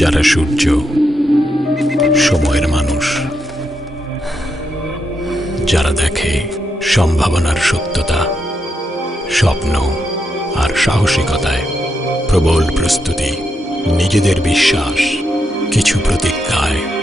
যারা সূর্য, সময়ের মানুষ, যারা দেখে সম্ভাবনার সত্যতা, স্বপ্ন আর সাহসিকতায় প্রবল প্রস্তুতি, নিজেদের বিশ্বাস, কিছু প্রতিজ্ঞায়।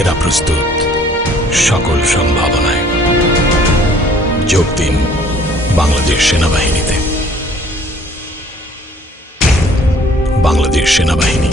এরা প্রস্তুত সকল সম্ভাবনায়। যোগ দিন বাংলাদেশ সেনাবাহিনীতে। বাংলাদেশ সেনাবাহিনী।